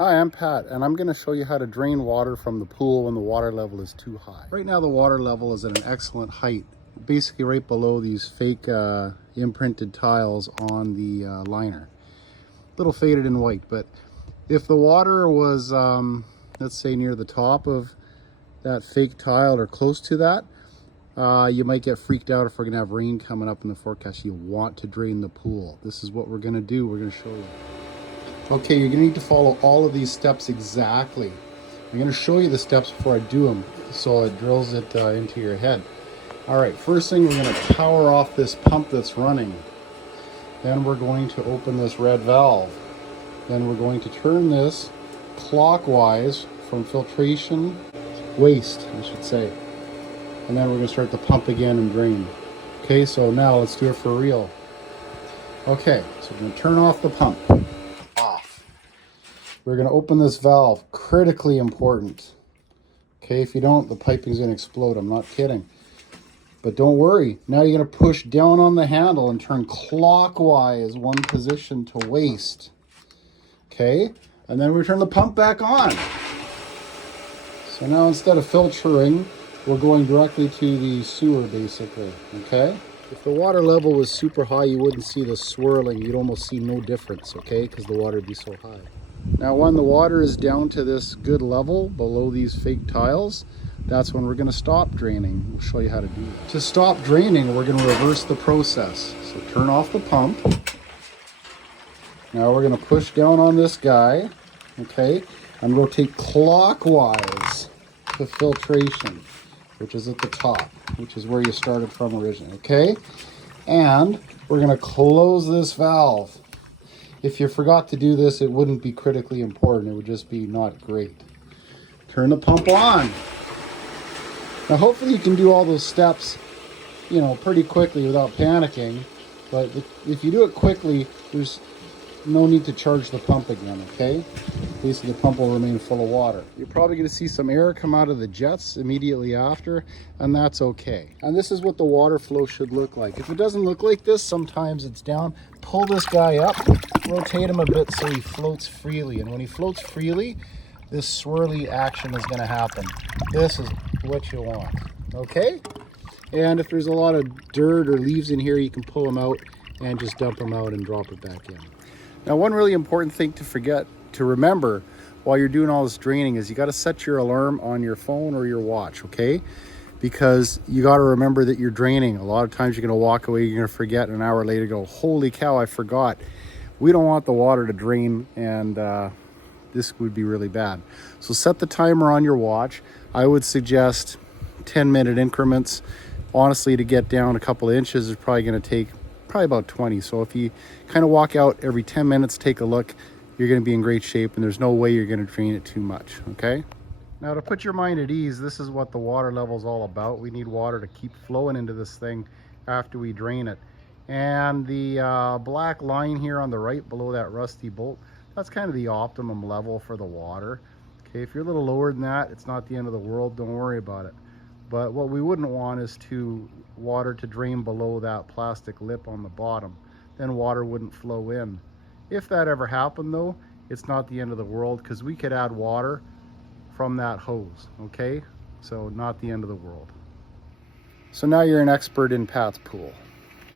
Hi, I'm Pat, and I'm going to show you how to drain water from the pool when the water level is too high. Right now the water level is at an excellent height, basically right below these fake imprinted tiles on the liner. A little faded in white, but if the water was, let's say, near the top of that fake tile or close to that, you might get freaked out if we're going to have rain coming up in the forecast. You want to drain the pool. This is what we're going to do. We're going to show you. Okay, you're gonna need to follow all of these steps exactly. I'm gonna show you the steps before I do them so it drills it into your head. All right, first thing, we're gonna power off this pump that's running. Then we're going to open this red valve. Then we're going to turn this clockwise from filtration, waste, I should say. And then we're gonna start the pump again and drain. Okay, so now let's do it for real. Okay, so we're gonna turn off the pump. We're going to open this valve, critically important. Okay, if you don't, the piping's going to explode. I'm not kidding. But don't worry. Now you're going to push down on the handle and turn clockwise one position to waste. Okay, and then we turn the pump back on. So now instead of filtering, we're going directly to the sewer basically. Okay, if the water level was super high, you wouldn't see the swirling. You'd almost see no difference, okay, because the water would be so high. Now when the water is down to this good level below these fake tiles, that's when we're going to stop draining. We'll show you how to do it. To stop draining, we're going to reverse the process. So turn off the pump. Now we're going to push down on this guy, okay, and rotate clockwise to filtration, which is at the top, which is where you started from originally, okay? And we're going to close this valve. If you forgot to do this, it wouldn't be critically important. It would just be not great. Turn the pump on. Now, hopefully you can do all those steps, pretty quickly without panicking. But if you do it quickly, there's no need to charge the pump again, okay? Basically, the pump will remain full of water. You're probably going to see some air come out of the jets immediately after, and that's okay. And this is what the water flow should look like. If it doesn't look like this, sometimes it's down. Pull this guy up, rotate him a bit so he floats freely. And when he floats freely, this swirly action is going to happen. This is what you want, okay? And if there's a lot of dirt or leaves in here, you can pull them out and just dump them out and drop it back in. Now, one really important thing to remember while you're doing all this draining is you got to set your alarm on your phone or your watch, okay? Because you got to remember that you're draining. A lot of times you're going to walk away, you're going to forget, an hour later go, holy cow, I forgot. We don't want the water to drain, and this would be really bad. So set the timer on your watch. I would suggest 10-minute increments. Honestly, to get down a couple of inches is probably going to take about 20. So if you kind of walk out every 10 minutes, take a look, you're going to be in great shape, and there's no way you're going to drain it too much, okay? Now, to put your mind at ease, this is what the water level is all about. We need water to keep flowing into this thing after we drain it. And the black line here on the right below that rusty bolt, that's kind of the optimum level for the water. Okay, if you're a little lower than that, it's not the end of the world, don't worry about it. But what we wouldn't want is water to drain below that plastic lip on the bottom. Then water wouldn't flow in. If that ever happened though, it's not the end of the world, because we could add water from that hose, okay? So not the end of the world. So now you're an expert in Pat's pool.